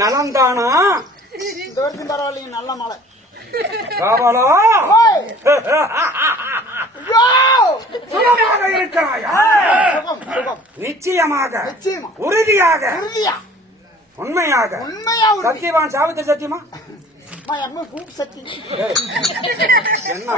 நலந்தானா? பரவாயில்லைங்க, நல்ல மழை. காவலா சுகமாக இருக்கிறாயா? நிச்சயமாக, உறுதியாக, உண்மையாக, சத்தியவான் சாவித்த சத்தியமா? சத்தி என்ன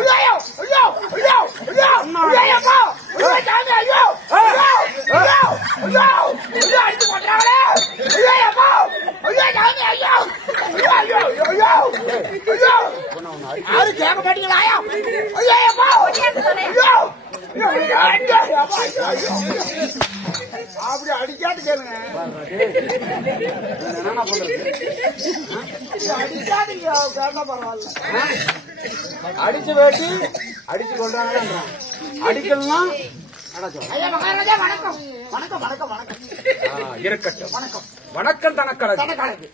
கேட்க மாட்டீங்களா? அப்படி அடிக்காட்டு கேளுங்க. அடிக்காதீங்க, பரவாயில்ல. அடிச்சு வேட்டி அடிச்சு கொள்றாங்க. அடிக்கலாம் இருக்கட்டும். வணக்கம் தனக்கழகு.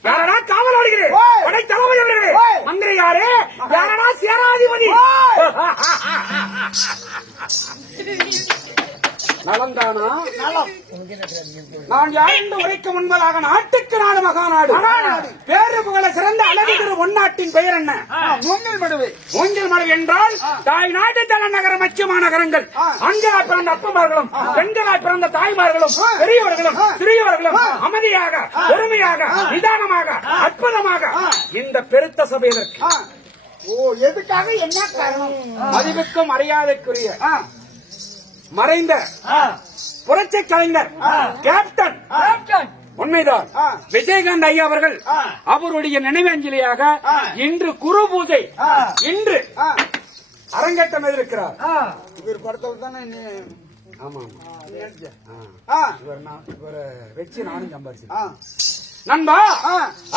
யாரடா காவலாளிகளே? படை தளபதிகளே? மந்திரி யாரு? யாரடா சேனாதிபதி? நலந்தானா? நான் யார் என்று உரைக்க முன்பதாக நாட்டுக்கு நாடு மகாநாடு பேரு புகழ சிறந்த அழகு திரு பொன்னாட்டின் பெயர் என்ன? மூங்கில் மடுவு. மூங்கில் மடுவு என்றால் தாய் நாட்டு தலைநகரம் மச்சுமா நகரங்கள். ஆண்களாய் பிறந்த அப்பமார்களும் பெண்களாய் பிறந்த தாய்மார்களும் பெரியவர்களும் சிறியவர்களும் அமைதியாக, பொறுமையாக, நிதானமாக, அற்புதமாக இந்த பெருத்த சபையதற்கு எதுக்காக, என்ன காரணம்? மதிப்புக்கும் மரியாதைக்குரிய மறைந்த புரட்சி கலைஞர் கேப்டன் உண்மைதான் விஜயகாந்த் ஐயா அவர்கள் அவருடைய நினைவஞ்சலியாக இன்று குரு பூஜை இன்று அரங்கேற்றம் இருக்கிறார். இவர் படத்தில் தானே. ஆமா, இவரை வச்சு நானும் சம்பாதிச்சேன். நண்பா,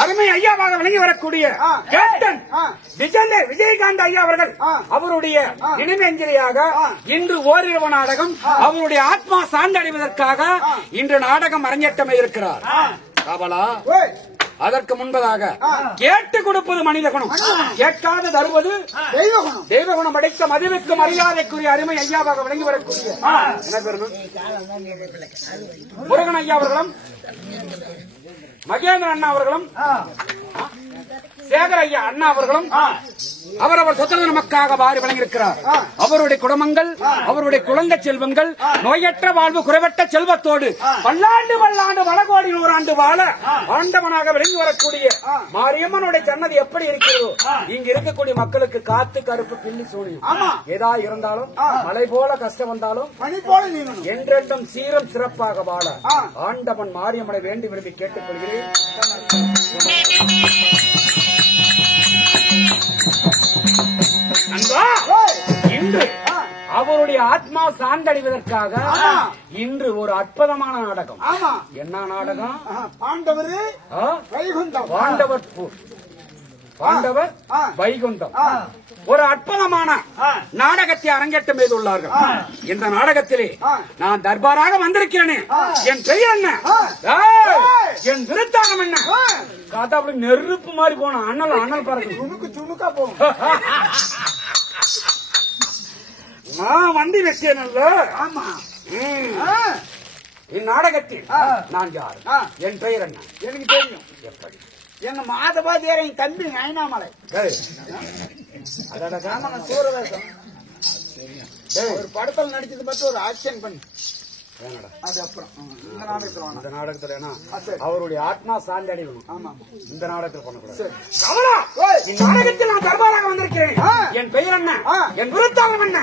அருமை ஐயாவாக விளங்கி வரக்கூடிய கேப்டன் விஜயகாந்த் ஐயா அவர்கள் அவருடைய நினைவஞ்சலியாக இன்று ஓரிரவு நாடகம் அவருடைய ஆத்மா சார்ந்தடைவதற்காக இன்று நாடகம் அரங்கேற்றம் இருக்கிறார். காவலா, அதற்கு முன்பதாக கேட்டு கொடுப்பது மனித குணம், கேட்காத தருவது தெய்வ குணம் படைத்த மதிவுக்கு மரியாதைக்குரிய அருமை ஐயாவாக விளங்கி வரக்கூடிய என்ன பெருமை முருகன் ஐயா அவர்களும் மகேந்திர அண்ணா அவர்களும் சேகர் ஐயா அண்ணா அவர்களும் அவரவர் சொந்த நமக்காக வாரி வழங்கியிருக்கிறார். அவருடைய குடும்பங்கள், அவருடைய குழந்தை செல்வங்கள் நோயற்ற வாழ்வு குறைவற்ற செல்வத்தோடு பல்லாண்டு பல்லாண்டு வளகோடி 100 ஆண்டு வாழ ஆண்டவனாக விளங்கி வரக்கூடிய மாரியம்மனுடைய சன்னதி எப்படி இருக்கிறதோ இங்க இருக்கக்கூடிய மக்களுக்கு காத்து கருப்பு பில்லி சூழியும் ஏதா இருந்தாலும் மழை போல கஷ்டம் வந்தாலும் பனி போல என்றென்றும் சீரம் சிறப்பாக வாழ ஆண்டவன் மாரியம்மனை வேண்டி விரும்பி கேட்டுக்கொள்கிறேன். இன்று அவருடைய ஆத்மா சார்ந்தடைவதற்காக இன்று ஒரு அற்புதமான நாடகம். என்ன நாடகம்? பாண்டவர் வைகுந்தம் ஒரு அற்புதமான நாடகத்தை அரங்கேற்றம் செய்துள்ளார்கள். இந்த நாடகத்திலே நான் தர்பாராக வந்திருக்கிறேன். என் பெயர் என்ன? என் விருத்தாகம் என்ன? காத்தா அப்படி நெருப்பு மாதிரி போன அண்ணல் பறக்கு சுணுக்கா போகும். நான் வண்டி வச்சேன். இந்நாடகத்தில் நான் யார்? என் பெயர் என்ன? எனக்கு தெரியும். எப்படி? எங்க மாதபாதியார் என் தம்பி ஐனாமலை. சூரவேசம் ஒரு படத்தில் நடிச்சது பார்த்து ஒரு ஆக்ஷன் பண்ணி அது அப்புறம் இந்த நாடகத்துல அவருடைய ஆத்மா சாந்தி அடையணும். ஆமா, இந்த நாடகத்தில் பண்ணக்கூடாது. நாடகத்தில் நான் தர்பாராக வந்திருக்கிறேன். என் பெயர் என்ன? என் விருத்தாகம் என்ன?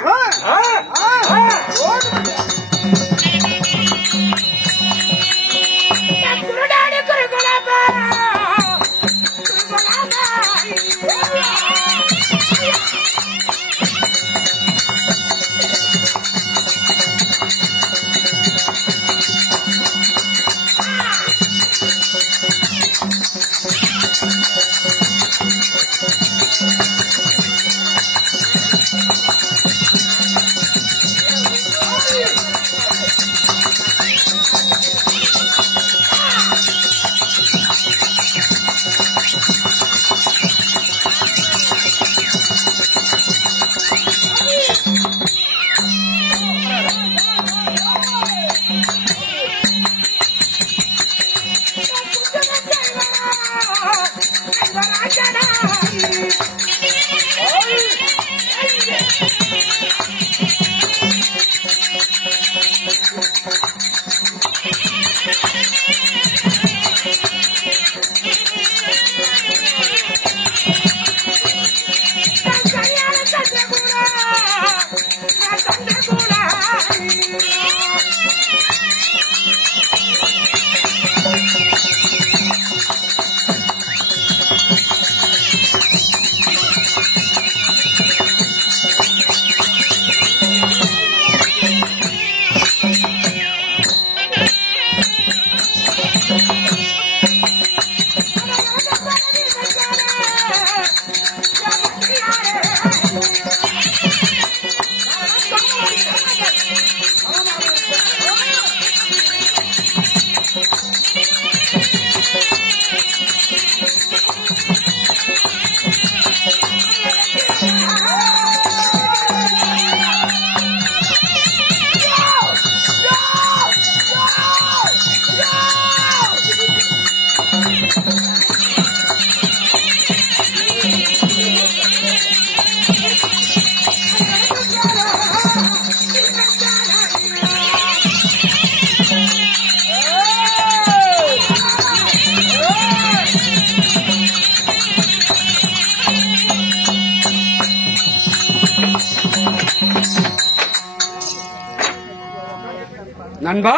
நண்பா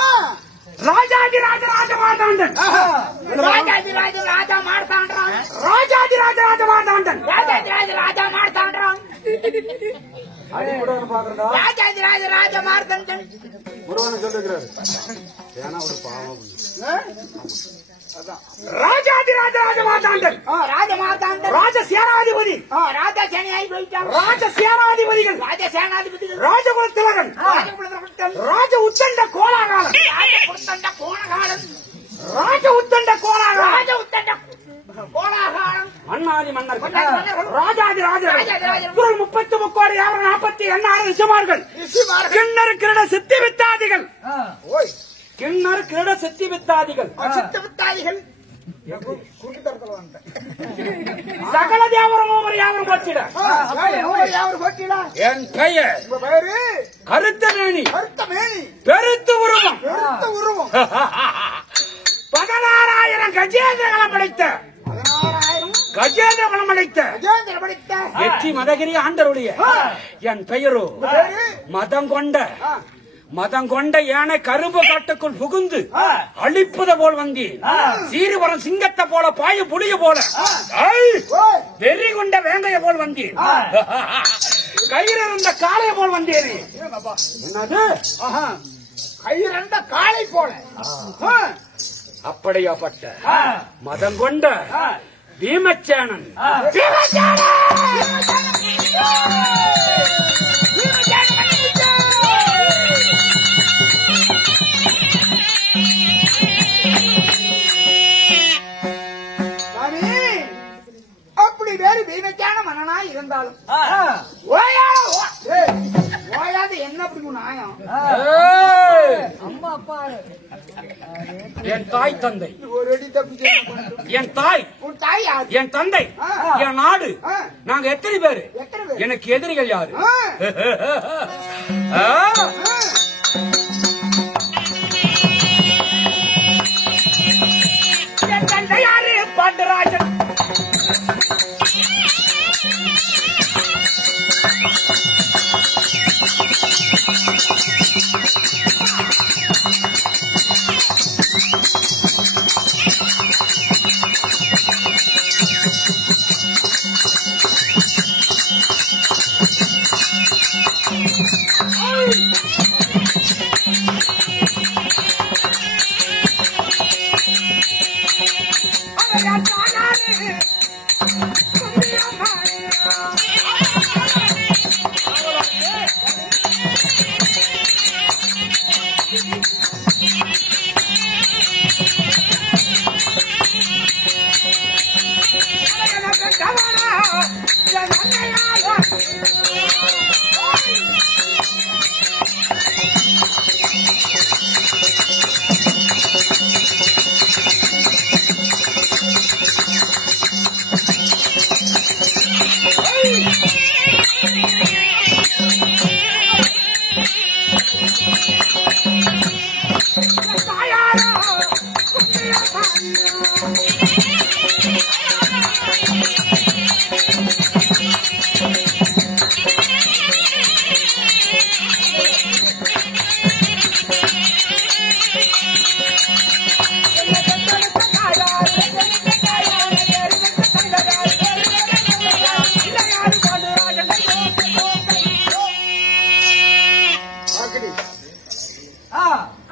ஆ. ராஜாதி ராஜ ராஜ மாதாண்டன் ராஜாதி ராஜ ராஜா மார்த்தாண்டன். ராஜாதி ராஜ ராஜ மாதாண்டன் ராஜாதி ராஜ ராஜா மார்த்தாண்டன். அடிப்படை பாக்குறதா ராஜாதி ராஜ ராஜ மார்த்தாண்டன். ஒருவனை சொல்லுகிறாரு ஏன்னா ஒரு பாவம் அதான் ராஜாதி ராஜ ராஜ மாதாண்டன் ராஜ மார்த்தாண்டன். ராஜ சேனாதிபதி ராஜா சேனையாய் போயிட்டான். ராஜ சேனாதிபதிகள் ராஜ சேனாதிபதிகள். ராஜகுல திலகன் ராஜகுலத்தின் ராஜ உத்தண்ட கோலாகாலன் ராஜகுலத்தண்ட கோணகாலன். ராஜ உத்தண்ட கோலாகாலன் ராஜ உத்தண்ட கோலாகாலன். மன்னாதி மன்னர்கள் ராஜாதி ராஜர்கள் குரல் 33 40 ரிஷிமார்கள் கிண்ணறு கிரட சித்தி வித்தாதிகள் ஓய் கிண்ணறு கிரட சித்தி வித்தாதிகள் சித்து வித்தாதிகள். குறுக்கித்தரத்தில் வந்துட்டேன். சகல தேவரமோமர் யாவரும் போச்சிட யாவர் போட்டீங்களா? என் பெயர் உங்க பேரு கருத்த மேனி கருத்த மேனி பெருத்து உருவம் பெருத்த உருவம். 16,000 கஜேந்திர களம் படைத்த 16,000 கஜேந்திர களம் படைத்த கஜேந்திர படித்த வெற்றி மதகிரி ஆண்டருடைய என் பெயரோ பேரு மதங்கொண்ட யானை கரும்பு காட்டுக்குள் புகுந்து அழிப்பத போல் வந்தேன். சீறுவரம் சிங்கத்தை போல பாய புளிய போல வெறி கொண்ட வேங்கைய போல் வந்தேன். கையில் இருந்த காளைய போல் வந்தேன். என்னது கையிறந்த காளை போல. அப்படியாப்பட்ட மதங்கொண்ட பீமச்சேனன் அப்படி வேறு பீமச்சான மன்னனா இருந்தாலும் ஓயாது என்ன அப்படி நாயம். அம்மா அப்பா என் தாய் தந்தை ஒரு அடி தப்பி என் தாய் உன் தாய் யாரு? என் தந்தை என் நாடு நாங்க எத்தனை பேரு எத்தனை பேர்? எனக்கு எதிரிகள் யாரு என் தந்தை யாரு பாண்டராஜன்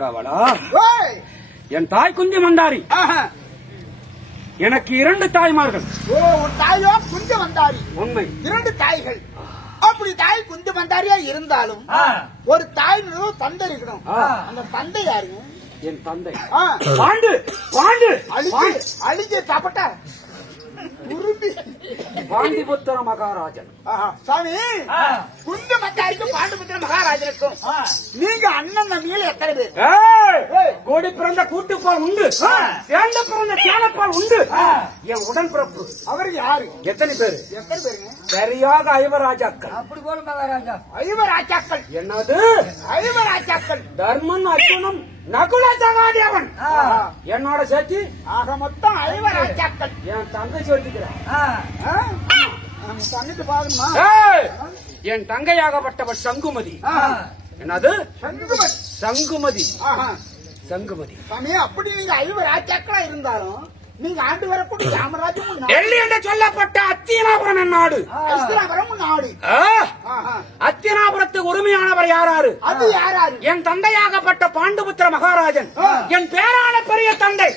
கவலா என் தாய் குந்தி மந்தாரி எனக்கு 2 தாய்மார்கள். ஒரு தாயோ குஞ்சு வந்தாரி. உண்மை 2 தாய்கள். அப்படி தாய் குஞ்சு வந்தாரியா இருந்தாலும் ஒரு தாய் தந்தை இருக்கணும். அந்த தந்தை யாருங்க? என் தந்தை பாண்டு பாண்டு அழிஞ்சு சாப்பிட்ட பாண்டிபுத்திர மகாராஜன். சாமி குண்டு மந்தாரிக்கும் பாண்டிபுத்திர மகாராஜனுக்கும் நீங்க அண்ணன் தம்பிகள் எத்தனை பேர்? கோடி பிறந்த கூட்டுப்பால் உண்டு, சேர்ந்த பிறந்த சேனப்பால் உண்டு. என் உடன்பிறப்பு அவருக்கு யாரு? எத்தனை பேரு? எத்தனை பேருங்க? சரியாக 5 ராஜாக்கள். அப்படி போல மகாராஜா 5 ராஜாக்கள். என்னது 5 ராஜாக்கள்? தர்மன் அர்ஜுனன் நகுல சகாதேவன் என்னோட சேர்த்து ஆக மொத்தம் 5 ராஜாக்கள். என் தங்கை சேர்த்துக்கிறான். தங்கிட்டு பாருமா. என் தங்கையாகப்பட்டவர் சங்குமதி. என்னது சங்குமதி? சங்குமதி ஆஹா. சங்குமதி சாமி அப்படி நீங்க 5 ராஜாக்களா இருந்தாலும் நீங்க ஆண்டு வரக்கூடிய ராமராஜ்யம் டெல்லி என்று சொல்லப்பட்ட அத்தியனாபுரம் நாடு ஐஸ்வராபுரம் நாடு. ஆஹா. அத்தியனாபுரத்துக்கு உரிமையானவர் யாராரு? அது யாராரு? என் தந்தையாகப்பட்ட பாண்டுபுத்திர மகாராஜன், என் பேரான பெரிய தந்தை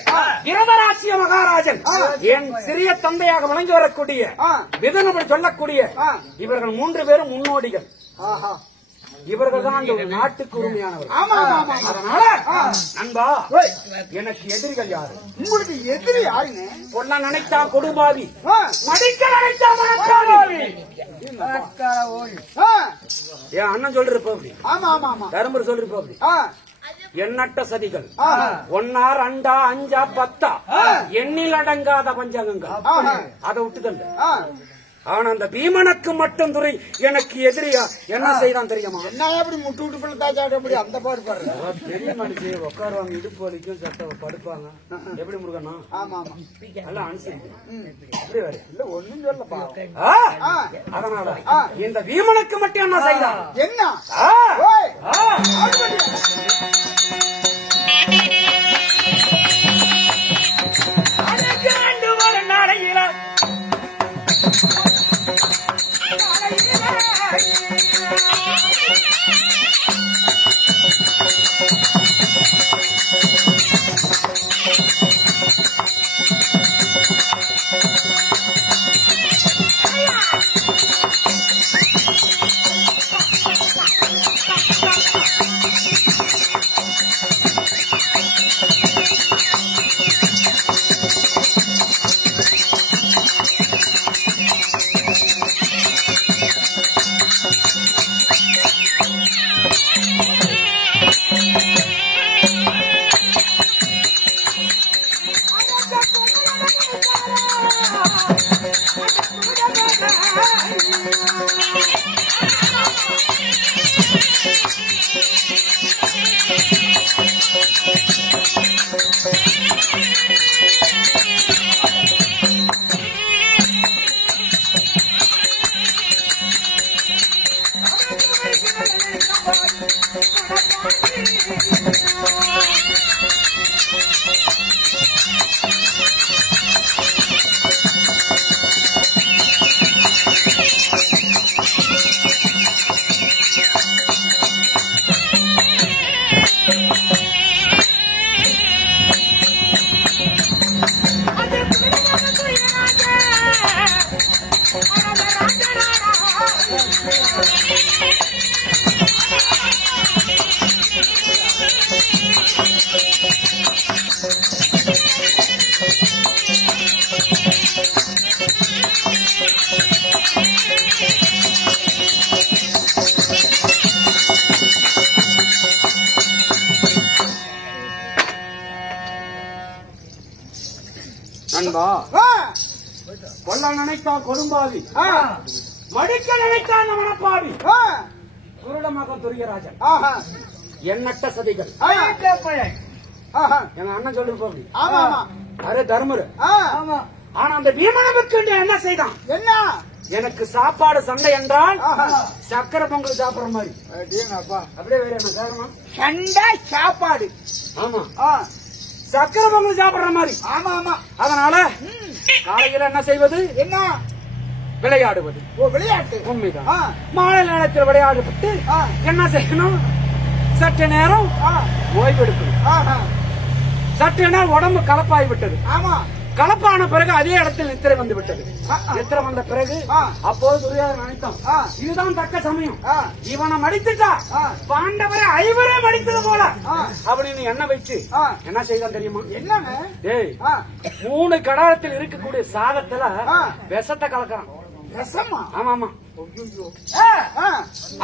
கிரதராசிய மகாராஜன், என் சிறிய தந்தையாக விளங்கி வரக்கூடிய விதனபடி சொல்லக்கூடிய இவர்கள் 3 பேரும் முன்னோடிகள். ஆஹா. இவர்கள் தான் அந்த நாட்டுக்கு உரிமையானவர். ஆமா ஆமா ஆமா. அதனால நண்பா, எனக்கு எதிரிகள் யாரு? உங்களுக்கு எதிரி யாருங்க? கொல்ல நினைத்தா கொடுபாவி, மடிக்க நினைத்தா மனப்பாவி. என் அண்ணன் சொல்லிருப்ப அப்படி, ஆமா ஆமா ஆமா. தருமபுரி சொல்லிருப்ப அப்படி. எண்ணற்ற சதிகள், ஆஹா. 1 2 5 10 எண்ணில் அடங்காத பஞ்சகங்கள், அதை விட்டுதல். ஆனா அந்த பீமனுக்கு மட்டும் துறை எனக்கு எதிரியா என்ன செய்தான் தெரியுமா? என்ன எப்படி முட்டு விட்டு பிள்ளைத்தாச்சாடு எப்படி அந்த பாடு பாடுற? பெரிய மனுஷி உட்காருவாங்க, இடுப்பு வலிக்கும், சட்டை படுப்பாங்க. எப்படி முருகனா? ஆமா ஆமா. எல்லாம் அனுசரிச்சு அப்படி வேற இல்ல ஒண்ணும் சொல்லப்பா. அதனால இந்த பீமனுக்கு மட்டும் என்ன செய்தான்? என்ன? நாளையில நண்பா, கொல்ல நினைத்தா கொடும்பாவி, மடிக்க நினைத்தா மனப்பாவி, குருடமாக துரியராஜன், எண்ணற்ற சதிகள். எங்க அண்ணன் சொல்லிருப்போம். அரே தர்மரு. ஆனா அந்த பீமனுக்கு என்ன செய்தான்? என்ன? எனக்கு சாப்பாடு சண்டை என்றால் சக்கரை பொங்கல் சாப்பிடுற மாதிரி. அப்படியே வேற என்ன காரணம்? சண்டை சாப்பாடு. ஆமா, சக்கரை பொங்கல் சாப்பிடுற மாதிரி. ஆமா ஆமா. அதனால காலையில என்ன செய்வது? என்ன? விளையாடுவது. விளையாட்டு உண்மைதான். மாலை நேரத்தில் விளையாடுபட்டு என்ன செய்யணும்? சற்று நேரம் ஓய்வெடுக்கணும். சற்று நேரம் உடம்பு கலப்பாகி விட்டது. ஆமா. கலப்பான பிறகு அதே இடத்தில் நித்திரை வந்து விட்டது. நித்திரை வந்த பிறகு அப்போது துரியோதனன் நினைத்தான், இதுதான் தக்க சமயம், இவனை மடித்துட்டா பாண்டவரை 5 மடித்தது போல அப்படின்னு என்ன வச்சு என்ன செய்தான் தெரியுமா? என்னங்க? டேய், 3 கடாரத்தில் இருக்கக்கூடிய சாதத்துல விஷத்தை கலக்கிறான். விஷமா? ஆமா ஆமா.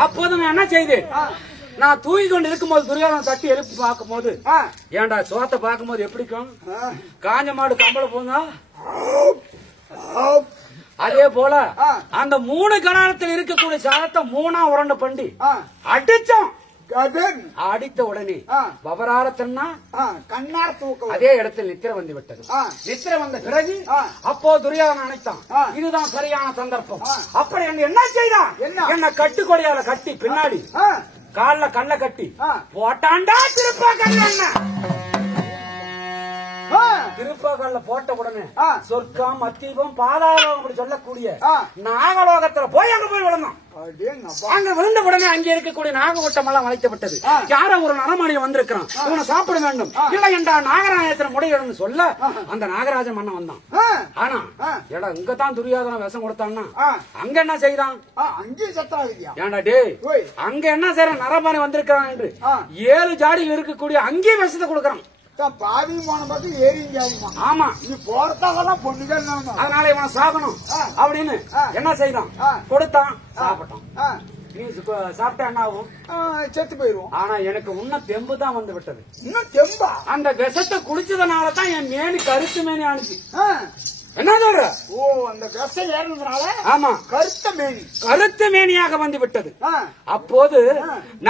அப்போது நான் என்ன செய்தேன்? நான் தூங்கி கொண்டு இருக்கும்போது துரியோதனன் தட்டி எழுப்பி பார்க்கும் போது, ஏன்டா சோத்தை பார்க்கும் போது எப்படிக்கும்? காஞ்ச மாடு கம்பளை போங்க. அதே போல அந்த 3 கடாரத்தில் இருக்கக்கூடிய சாதத்தை 3ஆ உரண்டு பண்ணி அடிச்சோம். அடித்த உடனே பவராரத்தன்னா கண்ணார தூக்கம். அதே இடத்தில் நித்திரை வந்து விட்டது. நித்திரை வந்த பிறகு அப்போ துரியோதனன் நினைத்தான், இதுதான் சரியான சந்தர்ப்பம். அப்படி என்ன செய்தான்? என்ன கட்டுக்கொடியால கட்டி பின்னாடி கால்ல கல்ல கட்டி போட்டாண்டா திருப்பாக்கல்ல திருப்பாக்கல்ல போட்ட உடனே சொர்க்கம் மத்தீபம் பாதாளம் அப்படி சொல்லக்கூடிய நாகலோகத்துல போய் அங்க போய் விழணும். அங்க விழுந்த உடனே அங்கே இருக்கக்கூடிய நாகக்கூட்டம் எல்லாம் வளைக்கப்பட்டது. யாரோ ஒரு நரமானியம் வந்திருக்கிறான், இவனை சாப்பிட வேண்டும், இல்ல என்றா நாகராஜத்துல முடையிடன்னு சொல்ல அந்த நாகராஜன் மன்னன் வந்தான். ஆனா ஏடா இங்கதான் துரியோதன விஷம் கொடுத்தான்னா அங்க என்ன செய்யறான்? ஏண்டா டே அங்க என்ன செய்யறான்? நரமானி வந்திருக்கிறான் என்று 7 ஜாடியில் இருக்கக்கூடிய அங்கேயே விஷத்தை கொடுக்கறான். பாதி போன பார்த்து ஏறிங்க. ஆமா, நீ போறதாவெல்லாம் பொண்ணுகள் அதனால இவனை சாகணும் அப்படின்னு என்ன செய்தான்? கொடுத்தான், சாப்பிட்டான். நீ சாப்பிட்டா என்ன ஆகும்? செத்து போயிருவோம். ஆனா எனக்கு இன்னும் தெம்பு தான் வந்து விட்டது. இன்னும் தெம்பா? அந்த விஷத்தை குடிச்சதுனாலதான் என் மேனி கருத்து மேனி ஆனிச்சு. என்ன சொல்ற? ஓ, அந்த விஷம் ஏறினதுனால ஆமா கருத்து மேனியாக வந்து விட்டது. அப்போது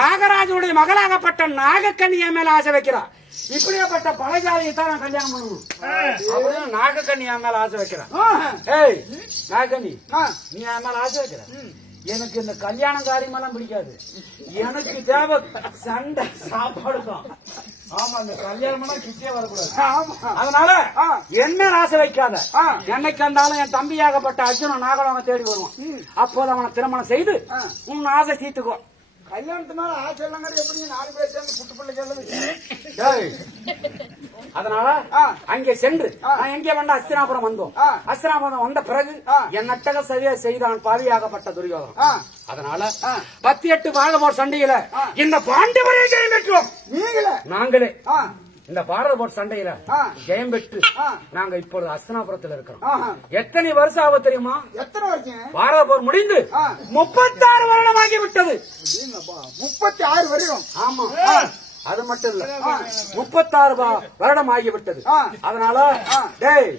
நாகராஜனுடைய மகளாகப்பட்ட நாகக்கண்ணிய மேல ஆசை வைக்கிறார். இப்படியாப்பட்ட பழஜாதியை தான் நான் கல்யாணம் பண்ணணும் அப்படின்னு நாகக்கண்ணியா மேல ஆசை வைக்கிறேன். ஏய் நாகக்கண்ணி, நீ என் மேல ஆசை வைக்கிற? எனக்கு இந்த கல்யாணம் காரியமெல்லாம் பிடிக்காது. எனக்கு தேவை சண்டை சாப்பாடு தான். ஆமா, இந்த கல்யாணம் கிட்டே வரக்கூடாது. அதனால என்ன ஆசை வைக்காத. என்னைக்கு வந்தாலும் என் தம்பியாகப்பட்ட அர்ஜுனன் நாகலோகம் தேடி வருவான். அப்போது அவனை திருமணம் செய்து உன் ஆசை தீர்த்துக்கோ. கல்யாணத்தினால ஆசை எல்லாம் எப்படி 4 பேர் சேர்ந்து புட்டு பிள்ளைகள். அதனால அங்கே சென்று எங்கே வந்த அஸ்தினாபுரம் வந்தோம். அஸ்தினாபுரம் வந்த பிறகு என் நட்டக சரியா செய்தான் பாவியாகப்பட்ட துரியோதனன். அதனால 18 பாரதபோர் சண்டையில இந்த பாண்டவரை ஜெயம் பெற்றோம். நாங்களே இந்த பாரதபோர் சண்டையில ஜெயம் பெற்று நாங்க இப்பொழுது அஸ்தினாபுரத்தில் இருக்கிறோம். எத்தனை வருஷம் ஆகும் தெரியுமா? எத்தனை வருஷம்? பாரதபோர் முடிந்து 36 வருடம் ஆகிவிட்டது. 36 வருடம்? ஆமா, அது மட்டும் இல்ல 36 வருடம் ஆகிவிட்டது. அதனால டேய்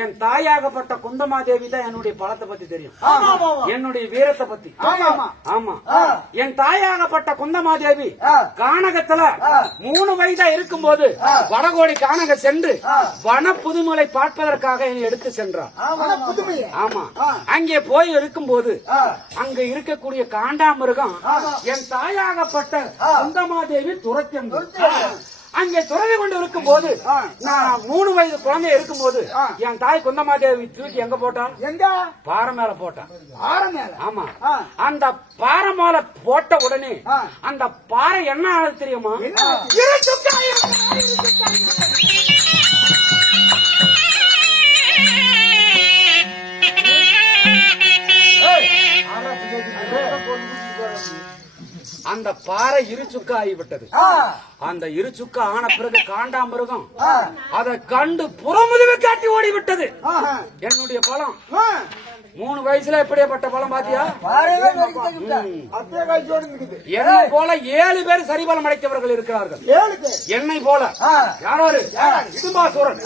என் தாயாகப்பட்ட குந்தமாதேவி தான் என்னுடைய பலத்தை பத்தி தெரியும், என்னுடைய வீரத்தை பத்தி. ஆமா, என் தாயாகப்பட்ட குந்தமாதேவி கானகத்துல 3 வயதா இருக்கும் போது வடகோடி கானக சென்று வன புதுமலை பார்ப்பதற்காக என்னை எடுத்து சென்றார். ஆமா, அங்கே போய் இருக்கும் போது அங்க இருக்கக்கூடிய காண்டாமிருகம் என் தாயாகப்பட்ட குந்தமாதேவி துரத்தி அங்கே துறவி கொண்டு இருக்கும் போது நான் 3 வயது குழந்தை இருக்கும் போது என் தாய் குந்தமாதேவி தூக்கி எங்க போட்டான்? எங்க? பாறை மேல போட்டான். பாறை மேல? ஆமா. அந்த பாறை மேல போட்ட உடனே அந்த பாறை என்ன ஆகுது தெரியுமா? அந்த பாறை இருச்சுக்கா ஆகிவிட்டது. அந்த இருச்சுக்கா ஆன பிறகு காண்டாமிருகம் அதை கண்டு புறமுதுவை காட்டி ஓடிவிட்டது. என்னுடைய பலம் 3 வயசுல எப்படியாப்பட்ட பலம் பாத்தியா? என்னை போல 7 பேர் சரிபலம் அடைத்தவர்கள் இருக்கிறார்கள். என்னை போல யாராரு? இடும்பாசூரன்,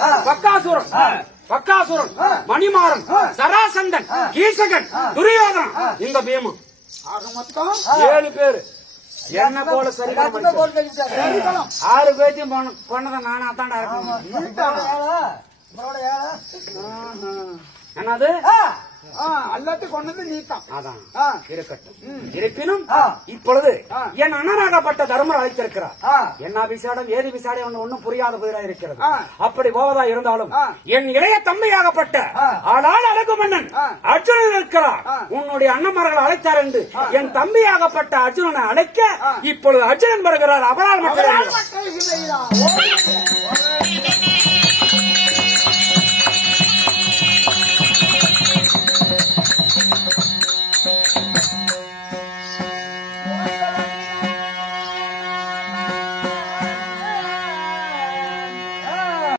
பக்காசூரன், மணிமாறன், சராசந்தன், கீசகன், துரியோதனன், இந்த பீமன் 7 பேரு என்ன போல சரிபலம் 6 பேத்தையும் பண்ணத நானா தாண்டா இருக்கேன். என்னது? எல்லாத்தையும் கொண்டது நீத்தான். அதான் இருக்கட்டும். இருப்பினும் இப்பொழுது என் அண்ணனாகப்பட்ட தர்மர் அழைத்திருக்கிறார். என்ன விசாடம் ஏது விசாடம் ஒன்னும் புரியாத புதிரா இருக்கிறது. அப்படி போவதா இருந்தாலும் என் இளைய தம்பியாகப்பட்ட ஆளால் அழகு மன்னன் அர்ஜுனன் இருக்கிறார். உன்னுடைய அண்ணன்மார்கள் அழைத்தார் என்று என் தம்பியாகப்பட்ட அர்ஜுனனை அழைக்க இப்பொழுது அர்ஜுனன் வருகிறார். அவரால் மட்டும்